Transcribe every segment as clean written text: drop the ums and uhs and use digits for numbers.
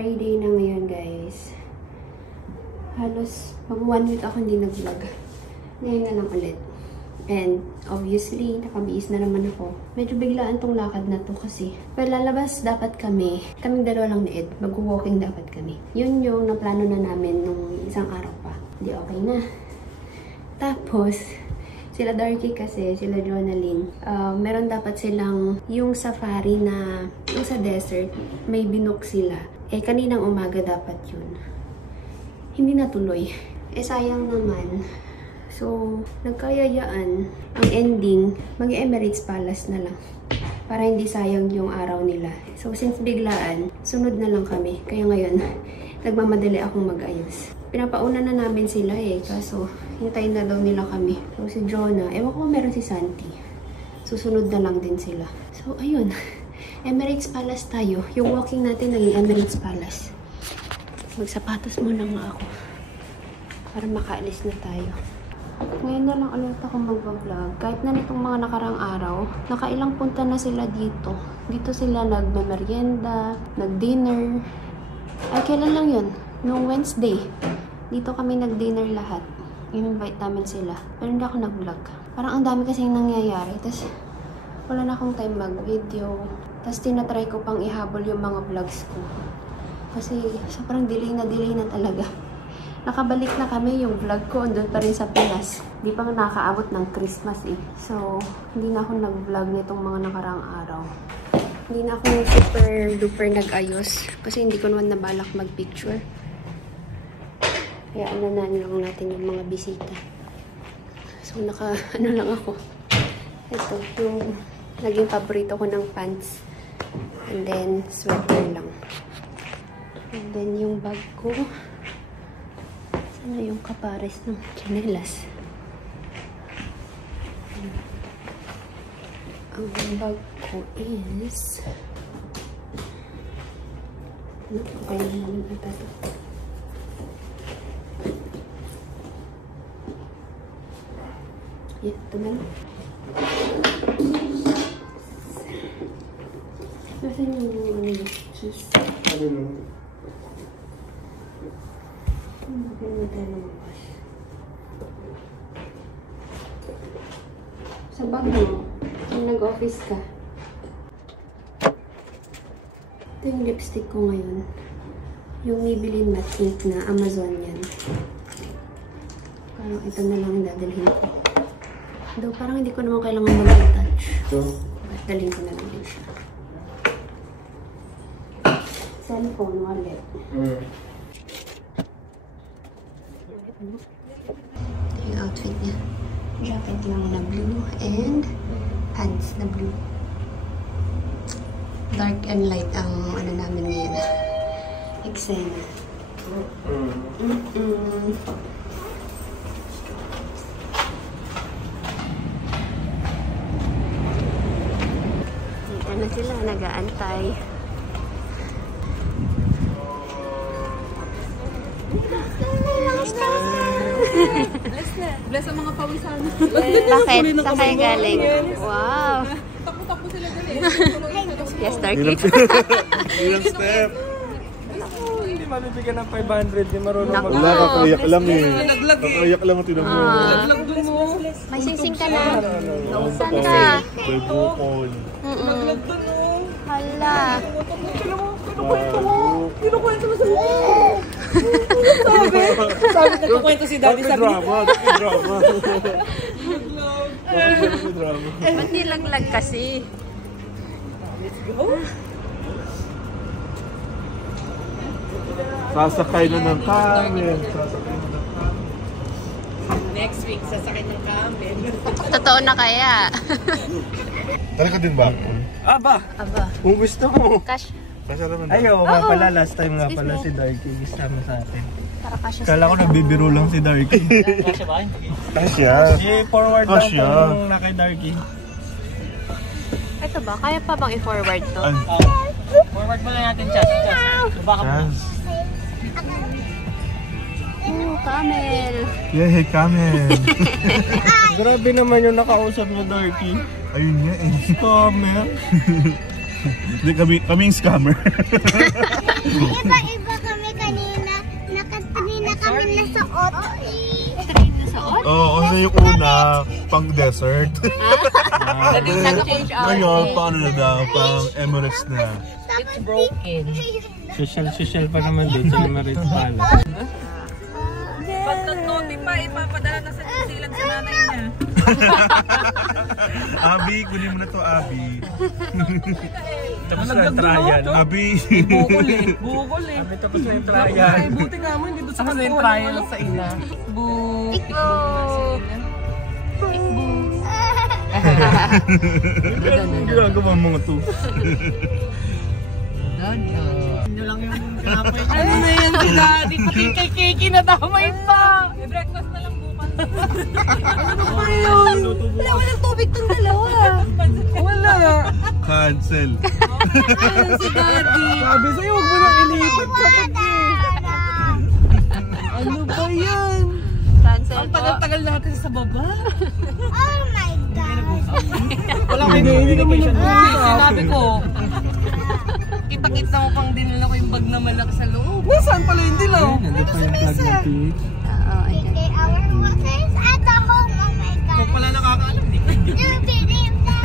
Friday na ngayon, guys. Halos mag 1 week ako hindi nag-vlog. Ngayon nga lang ulit. And obviously, nakabihis na naman ako. Medyo biglaan tong lakad na to kasi. Well, lalabas dapat kami. Kaming dalawa lang ni Ed. Mag-walking dapat kami. Yun yung naplano na namin nung isang araw pa. Hindi okay na. Tapos, sila Darky kasi, sila Jonalyn. Meron dapat silang yung safari na yung sa desert. May binook sila. Eh, kaninang umaga dapat yun. Hindi natuloy. Eh, sayang naman. So, nagkayayaan. Ang ending, mag-Emirates Palace na lang. Para hindi sayang yung araw nila. So, since biglaan, sunod na lang kami. Kaya ngayon, nagmamadali akong mag-ayos. Pinapauna na namin sila eh. Kaso, hintayin na daw nila kami. So, si Jonah, ewan ko meron si Santi. Susunod na lang din sila. So, ayun. Emirates Palace tayo. Yung walking natin naging Emirates Palace. Magsapatos muna nga ako. Para makaalis na tayo. Ngayon na lang ulit ako mag-vlog. Kahit na nitong mga nakarang araw, nakailang punta na sila dito. Dito sila nag-merienda, nag-dinner. Ay, kailan lang yun? Noong Wednesday. Dito kami nag-dinner lahat. In-invite namin sila. Pero hindi ako nag-vlog. Parang ang dami kasing nangyayari. Tapos, wala na akong time mag-video. Tapos, tinatry ko pang ihabol yung mga vlogs ko. Kasi, sobrang delay na talaga. Nakabalik na kami yung vlog ko. Andun pa rin sa Pinas. Di pa nakakaabot ng Christmas eh. So, hindi na ako nag-vlog nitong mga nakarang araw. Hindi na ako super duper nag-ayos. Kasi hindi ko naman nabalak mag-picture. Kaya ano na lang natin yung mga bisita. So, ano lang ako. Ito, yung naging paborito ko ng pants. And then, sweater lang. And then, yung bag ko. Sana yung kapares ng tsinelas. Ang bag ko is... Ano? Okay na naman ata ito. Yeah, ito na lang. Nasaan yung ano yung cheese? Ano yung? Sa bag mo, kung nag-office ka. Ito yung lipstick ko ngayon. Yung Maybelline Matte Ink na Amazon yan. Parang ito na lang dadalhin ko. Though parang hindi ko naman kailangan mag-touch. But dalhin ko na lang din siya. Cellphone, wallet. Ito yung outfit niya. Jacket lang na blue and pants na blue. Dark and light ang ano namin ngayon. Eksena. Dito na sila, nag-aantay. Bless ang mga pawisan. Bakit? Saan kayo galing? Wow! Takbo-takbo sila dali. Yes, Darky. Ilang step. Hindi mabibigyan ng 500. Hindi marunong mag- Wala, kakayak lang eh. Kakayak lang ang tinamo. Naglag doon mo. May singsing ka na. Saan ka? May bukol. Naglag doon mo. Hala. Kinukwento mo sa iyo. Sabi nagkukwento si Daddy. Bakit drama? Bakit drama? Bakit drama? Ba't nilaglag kasi? Let's go. Sasakay na ng camel. Sasakay na ng camel. Next week, sasakay ng camel. Totoo na kaya? Talaga din ba? Aba! Aba. Kung gusto mo. Cash. Kasalaman Ayaw, nga pala. Last time nga Excuse pala me. si Darky. Kasama sa atin. Para cash. Kala ko nagbibiro lang si Darky. Kasya. I-forward lang Kasya. po na kay Darky. Ito ba? Kaya pa bang i-forward to? Forward mo lang natin, Chas. Baka mo. Camel. Yay, camel. Grabe naman yung nakausap niya, Darky. Ayun nga eh. Scammer. Hindi, kaming scammer. Iba-iba kami kanina. Kanina kami nasuot. Oo, kasi yung una, pang desert. Nag-change out. Ngayon, paano na daw? Pang Emirates na. It's broken. Social pa naman doon sa Emirates pala. Pag nag-notify, ipapadala na sa New Zealand sa nanay niya. Abi, kunin mo na to, Abi. Tapos na yung trial. Abi. Bukol eh. Tapos na yung trial. Ay, buti nga mo, hindi doon sa Tapos na yung trial sa ina. Anong ginagawa mo nga to? Ano lang yung kinapay. Ano na yan si Daddy? Pati kay Kiki na damay pa. May breakfast na lang bukas. Ano ba yun? Wala, walang tubig tong dalawa. Wala. Cancel. Ano si Daddy? Sabi sa'yo, huwag mo nang ilipat sa pati. Ano ba yan? Cancel Ang po. tagal-tagal natin sa baba. Oh my God. Wala kayo communication. Sinabi ko, kita-kita mo pang dinala ko yung bag na malaki sa loob. Nasaan pala yung dilaw? Nandun pa yung plug ng teeth. Okay, our workers at the home. Oh my God. Kung pala nakakaalam, di ko. Do you believe that?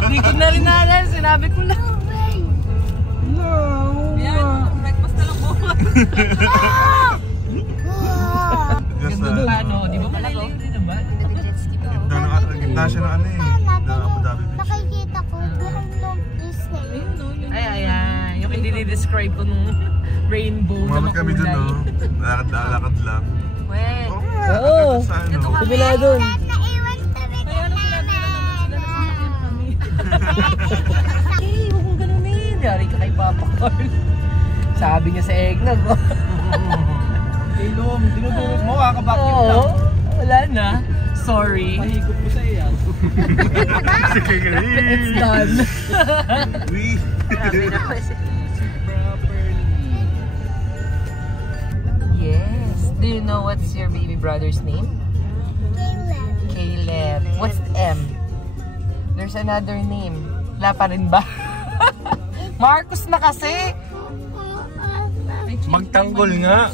Hindi ko na rin naalala, sinabi ko lang. No way. No. Yan, breakfast na lang bukas. Just Ano, di ba malayo din naman? gitna siya ng ano eh. Na Abu Dhabi Beach. Nakikita ko, behind long place na yun. Ay, ayan. Yung i-describe ko nung rainbow na Umabot kami dun, makulay. no? Lakad lang. Weh. Oo nga, Oo. agad sa ano. Kabila dun. Naiwan kami ka namin. Eh, huwag mong ganunin. Yari ka kay Papa Carl. Sabi niya sa eggnog. Ilom, dinudurog mo, kakabakyut Oo. lang. Wala na. Sorry. Mahigop ko sa iya. Sige, It's done. Uy. Yes. Do you know what's your baby brother's name? Caleb. Caleb. What's M? There's another name. Wala pa rin ba? Marcos na kasi. Magtanggol nga.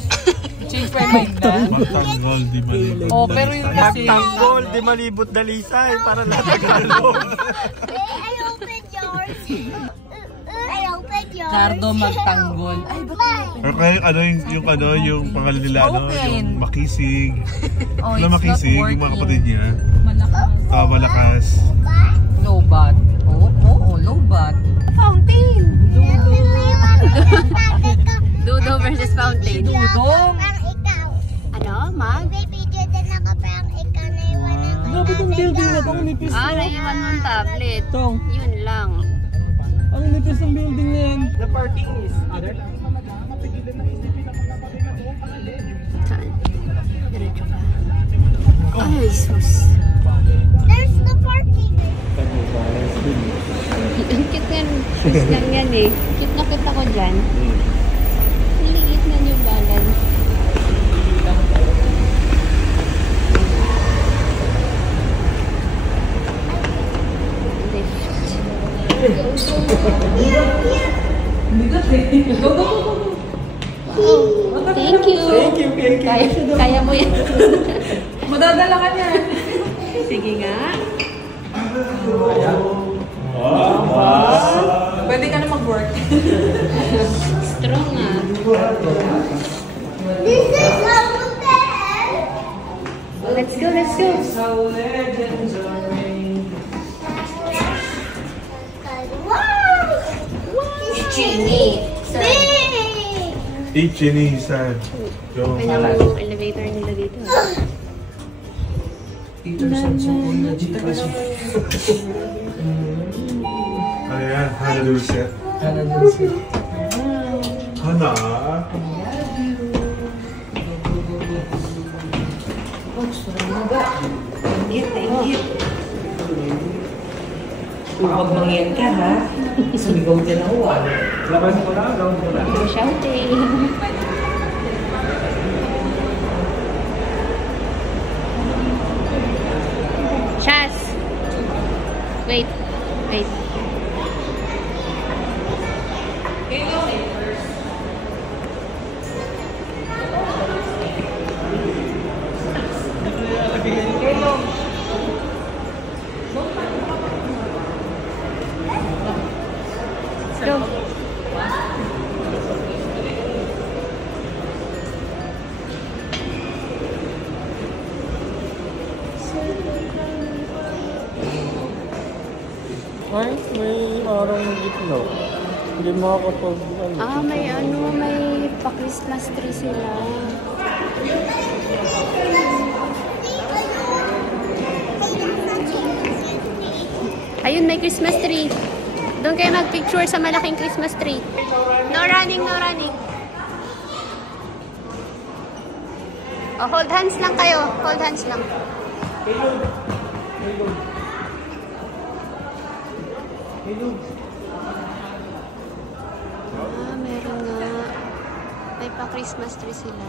Change my mind na. Magtanggol, di ba? Oh, pero yun kasi. Magtanggol, di malibot dalisay. Para natagalog. I opened yours. I opened yours. Cardo magtanggol. Ay, Or kaya yung pangalan nila, ano, Open. yung Makisig. oh, Wala Makisig, yung mga kapatid niya. Malakas. Malakas. Lobat. Oo, lobat. Fountain. Dudo versus fountain. Dudong. Parang ikaw. Ano, Mag? May video din ako parang ikaw na iwan ako. Grabe itong building na itong nipis. Naiwan mo ang tablet. Tong, Yun lang. ang nipis ng building na yan. The parking is other. Saan? Diretso ka. Ay, sus. There's the parking. Ang cute nga. Sus lang yan eh. Cute na cute ako dyan. Liit na New Balance. Thank you. Kaya mo yan. Madadala ka niya. Sige nga. Pwede ka na mag-work. Strong ah. This is a hotel. Let's go, let's go. Wow. Jenny. Big. Eat Jenny, sad. Yung Yung elevator nila dito. ano yan? Hana Dulce. Hana? Huwag mangyan ka ha. Sumigaw din ako ah. Labas ko na, gawin ko na. Go shouting. Chas! Wait. Wait. Ay, may arang itlog. Hindi makakapag... May pa-Christmas tree sila. Ayun, may Christmas tree. Doon kayo mag-picture sa malaking Christmas tree. No running, no running. Oh, hold hands lang kayo. Hold hands lang. Meron nga. May pa-Christmas tree sila.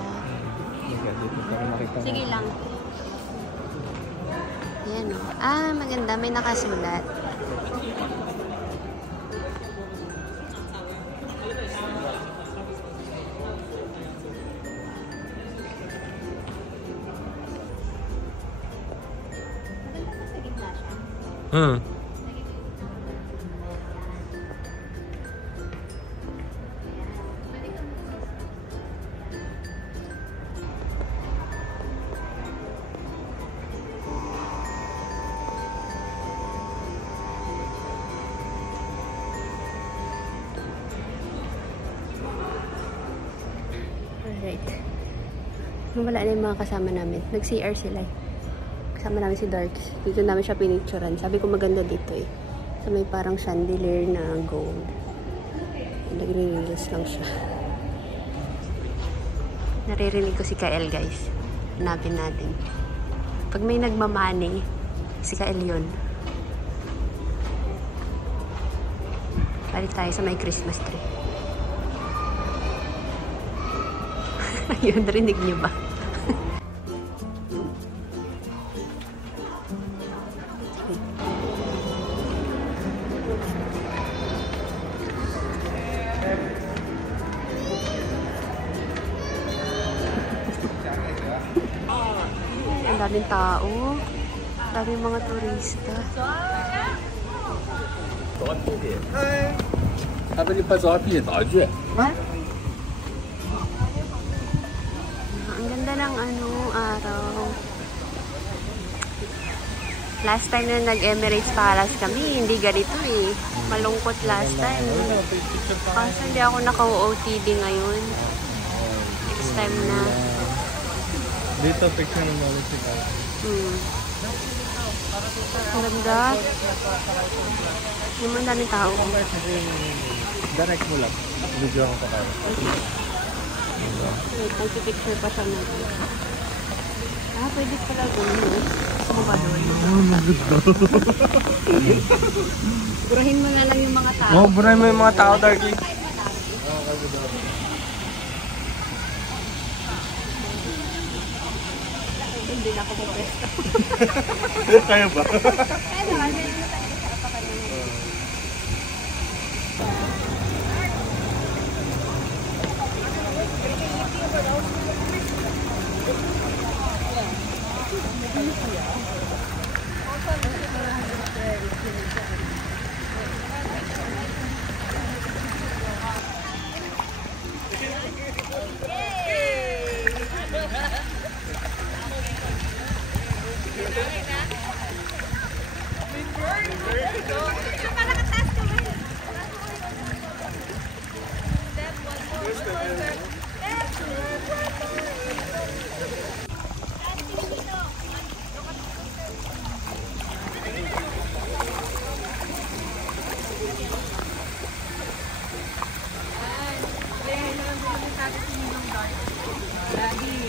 Sige lang. Yan o. Maganda. May nakasulat. Alright. Wala na yung mga kasama namin. Nag-CR sila eh. Kasama namin si Darks. Dito namin siya pinicturan. Sabi ko maganda dito eh. So may parang chandelier na gold. Nagre-release lang siya. Naririnig ko si Kael guys. Hanapin natin. Pag may nagmamani, si Kael yun. Balik tayo sa may Christmas tree. Ayun, narinig niyo ba? Ang daming tao. Daming mga turista. 他们就拍照片道具。 Ang ganda ng araw. Last time na nag-Emirates Palace kami, hindi ganito eh. Malungkot last time. Kasi hindi ako naka-OOTD ngayon. Next time na. Dito, picture ng mga sikat. Ang ganda. Hindi mo ang daming tao. Direct mo lang. Video ako pa kayo. Wait, nagpipicture pa siya natin. Pwede pala doon. Gusto mo ba doon? Burahin mo na lang yung mga tao. Burahin mo yung mga tao, Darky. Hindi na ako pupresto. Kaya ba? Kaya naman,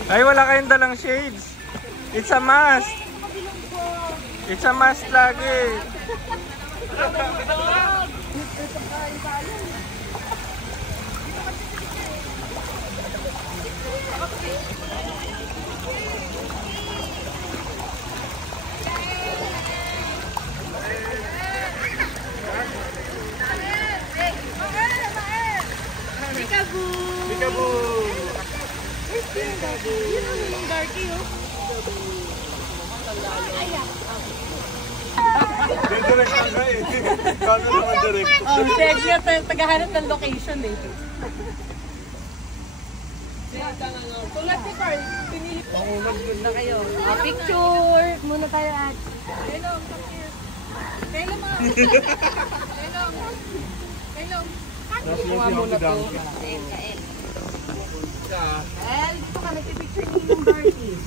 Ay, wala kayong dalang shades. It's a must. It's a must lagi. Direct ka eh. Kano naman direct? Direct niya tagahanap ng location eh. Tulad si Carl, pinili. Mag-good na kayo. Picture muna tayo at. Hello, come here. Kailan mga? Kailan? Kuha muna to. El, dito ka nagpipicture niyo yung Barbie.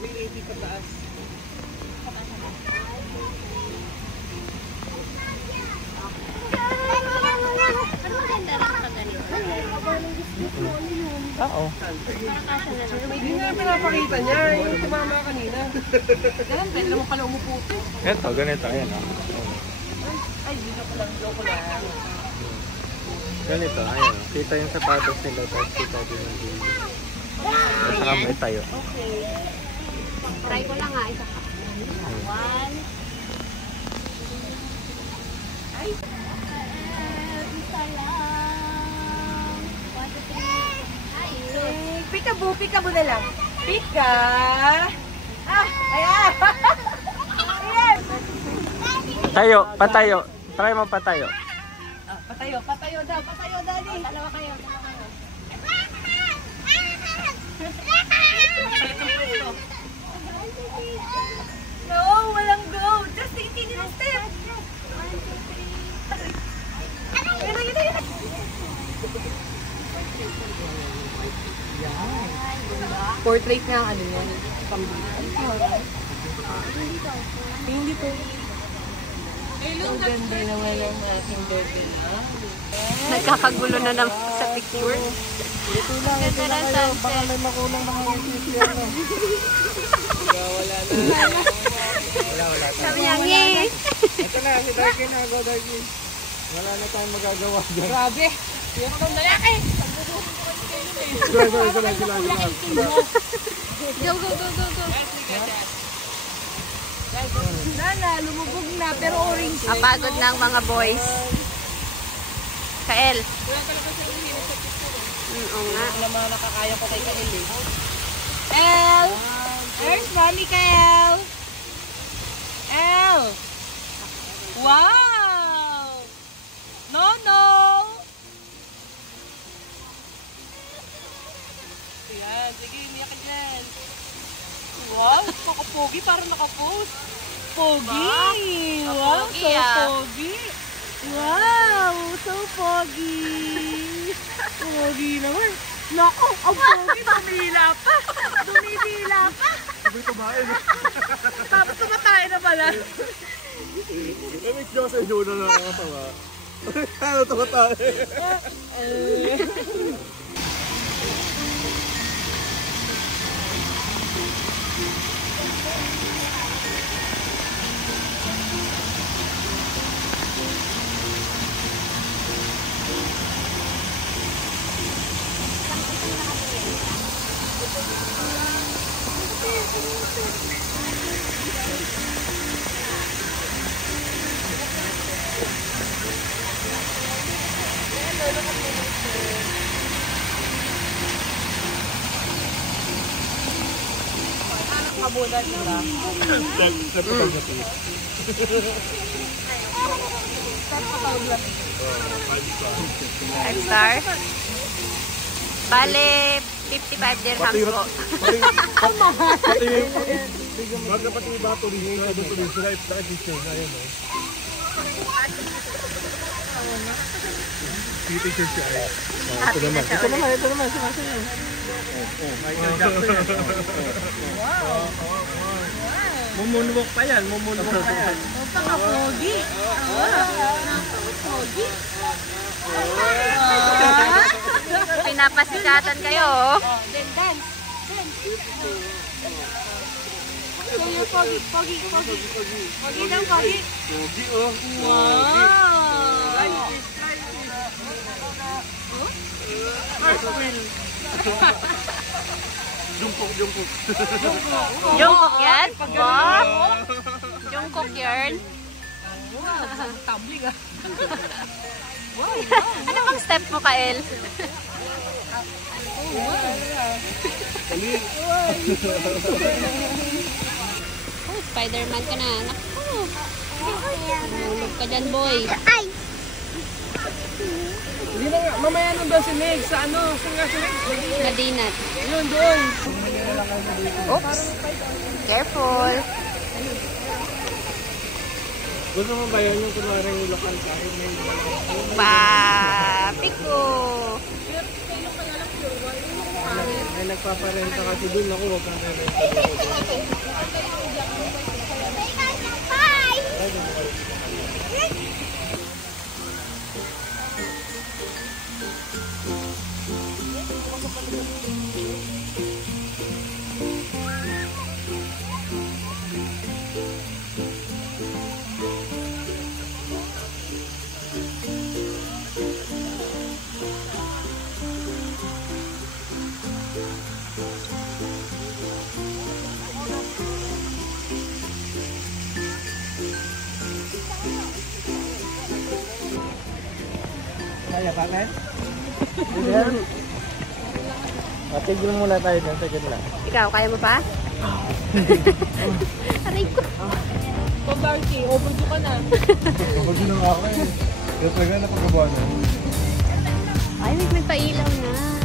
May dito taas. Oo. Hindi nga pinapakita niya. Yung tumama kanina. Ganun, pwede naman pala umupo. Ito, ganito. Ayan, oh. Ay, dito ko lang. Loko lang. Ganito, ayan. Kita yung sapatos nila, tapos kita din yung gilid. At saka may tayo. Okay. Try ko lang nga. Isa pa. One. Ay. Isa lang. 1, 2, 3. Ay. Peekaboo na lang. Pika! Ah! Ayan! Ayan! Tayo, patayo. Try mo patayo. Patayo daw, daddy. Dalawa kayo. No, walang go. Just 18 in a step. Portrait nga ang ano yun. Hindi to. Ang ganda naman ang aking bebe na. Nagkakagulo na naman sa picture. Ito lang, ito lang kayo. Baka may makulong mga isisi ano. Wala na. Wala. Sabi niya, yes! Ito na, si Darky na. Go, Darky. Wala na tayong magagawa dyan. Grabe. Yan ang lalaki. Go. Nana, lumubog na pero orange. Apagod na ang mga boys. Kael. Oo nga. Wala mga nakakaya ko kay Kael eh. El! Where's mommy Kael? El! Wow! No! Ayan, sige, umiyak ka dyan. Wow, nakapogi, parang nakapost. Pogi! Wow, Pogi, so ah. pogi! Wow, so pogi! Pogi naman. Naku, ang pogi, dumila pa! Sabay kumain. Tapos tumatay na pala. May siya sa inyo na nakakatawa. Ano tumatay? Kabulan nila. Five star. Bale, 55 dirhams po. Baga pati iba ito rin yung ano tuloy sila. It's like this thing. Ayan o. Teacher siya ay. Happy na siya ulit. Ito naman, sumasayaw. Michael Jackson. Wow. Mumunwok pa yan. Napaka-pogi. Pogi. Pinapasikatan kayo, oh. Then dance. So you're pogi. Pogi daw, pogi. Pogi oh. Wow. Jungkook. Jungkook yan? Wow. Jungkook yan. Tumbling ah. Ano bang step mo, Kael? Oh, Spider-Man ka na. Naku. Hulog ka dyan, boy. Ay! Hindi na nga. Mamaya nun doon si Meg sa ano. Saan nga si Meg? Madinat. Yun, doon. Oops. Careful. Gusto mo ba yun yung kunwari yung local kahit may Papiko! may nagpaparenta kasi dun ako, huwag kang renta dito. Kaya pa, men? Tigil muna tayo dyan, tigil lang. Ikaw, kaya mo pa? Aray ko. So, Darcy, overdue ka na. Kapag ginawa ko eh. Kaya talaga napagawa na. Ay, may pailaw na.